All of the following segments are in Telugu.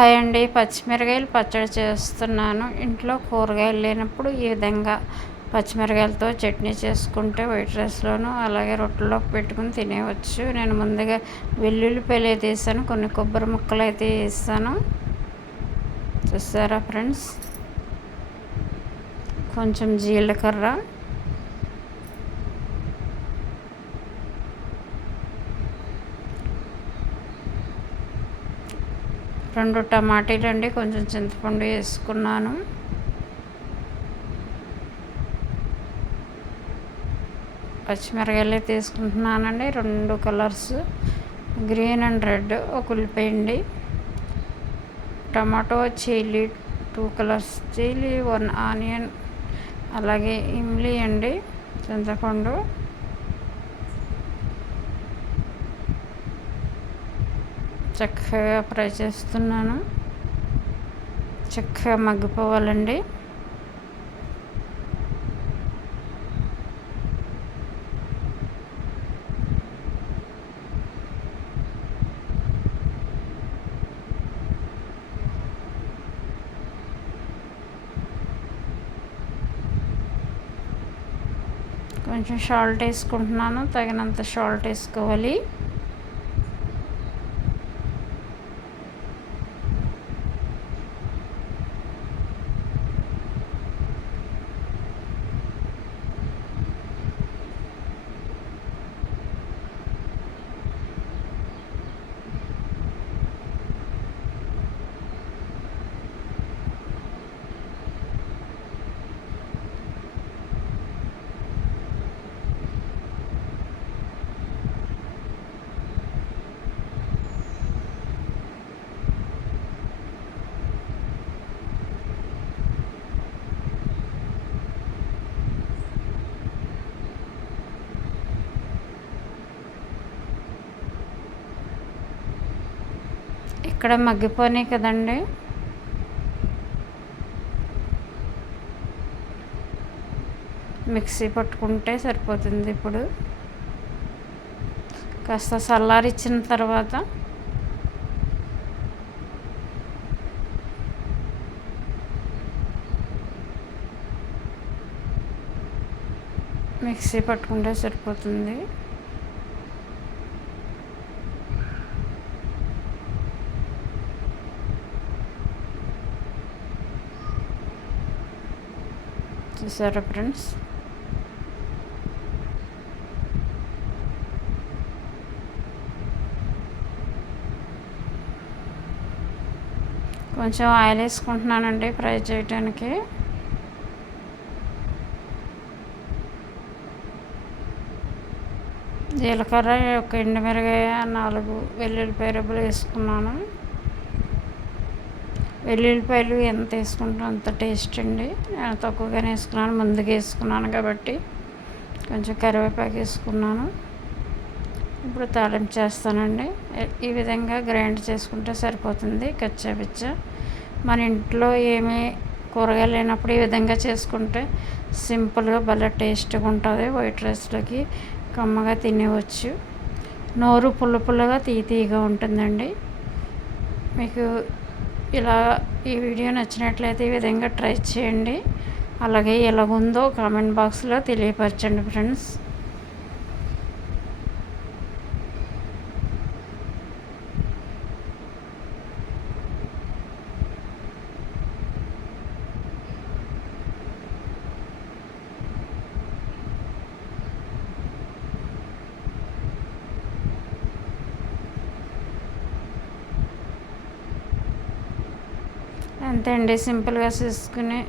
హాయ్ అండి. పచ్చిమిరకాయలు పచ్చడి చేస్తున్నాను. ఇంట్లో కూరగాయలు లేనప్పుడు ఈ విధంగా పచ్చిమిరకాయలతో చట్నీ చేసుకుంటే వైట్ రైస్లోను అలాగే రొట్టెలో పెట్టుకుని తినేవచ్చు నేను ముందుగా వెల్లుల్లిపాయలు అయితే వేసాను. కొన్ని కొబ్బరి ముక్కలు అయితే వేసాను. చూసారా ఫ్రెండ్స్? కొంచెం జీలకర్ర. రెండు టమాటీలు అండి కొంచెం చింతపండు వేసుకున్నాను. పచ్చిమిరకాయలు తీసుకుంటున్నానండి రెండు కలర్స్. గ్రీన్ అండ్ రెడ్ ఒక ఉల్లిపాయండి. Tomato chilli two colours. Chilli one onion అలాగే ఇమ్లీ అండి చింతపండు. చక్కగా ఫ్రై చేస్తున్నాను. చక్కగా మగ్గిపోవాలండి. కొంచెం షాల్ట్ వేసుకుంటున్నాను. తగినంత షాల్ట్ వేసుకోవాలి. ఇక్కడ మగ్గిపోయినాయి కదండి. మిక్సీ పట్టుకుంటే సరిపోతుంది ఇప్పుడు. కాస్త చల్లారిచ్చిన తర్వాత మిక్సీ పట్టుకుంటే సరిపోతుంది. చూసారా ఫ్రెండ్స్? కొంచెం ఆయిల్ వేసుకుంటున్నానండి ఫ్రై చేయడానికి జీలకర్ర ఒక ఎండుమిరగాయ నాలుగు వెల్లుల్లిపాయ రెబ్బలు వేసుకున్నాను. వెల్లుల్లిపాయలు ఎంత వేసుకుంటాం అంత టేస్ట్ అండి. నేను తక్కువగానే వేసుకున్నాను ముందుగా వేసుకున్నాను కాబట్టి కొంచెం కరివేపాకు వేసుకున్నాను. ఇప్పుడు తాలింపు చేస్తానండి. ఈ విధంగా గ్రైండ్ చేసుకుంటే సరిపోతుంది కచ్చాపిచ్చ మన ఇంట్లో ఏమీ కూరగాయలు లేనప్పుడు ఈ విధంగా చేసుకుంటే సింపుల్గా భలే టేస్ట్గా ఉంటుంది వైట్ రైస్లోకి కమ్మగా తినేవచ్చు. నోరు పుల్ల పుల్లగా తీయగా ఉంటుందండి. మీకు ఇలా ఈ వీడియో నచ్చినట్లయితే ఈ విధంగా ట్రై చేయండి. అలాగే ఎలాగుందో కామెంట్ బాక్స్లో తెలియపరచండి ఫ్రెండ్స్. అంతే అండి. సింపుల్గా చేసుకునే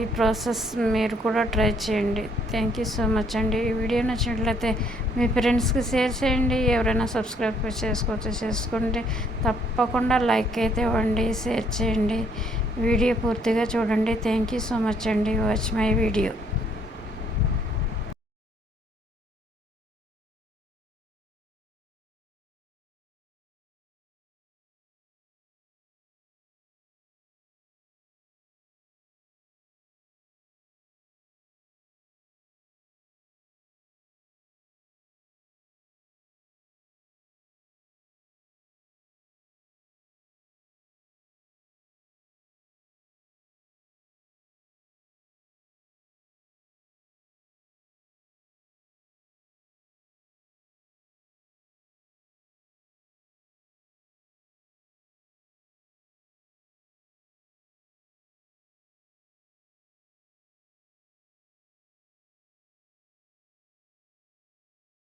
ఈ ప్రాసెస్ మీరు కూడా ట్రై చేయండి. థ్యాంక్ యూ సో మచ్ అండి. ఈ వీడియో నచ్చినట్లయితే మీ ఫ్రెండ్స్కి షేర్ చేయండి. ఎవరైనా సబ్స్క్రైబ్ చేసుకోవచ్చు చేసుకోండి. తప్పకుండా లైక్ అయితే ఇవ్వండి షేర్ చేయండి. వీడియో పూర్తిగా చూడండి. థ్యాంక్ యూ సో మచ్ అండి. Watch my video.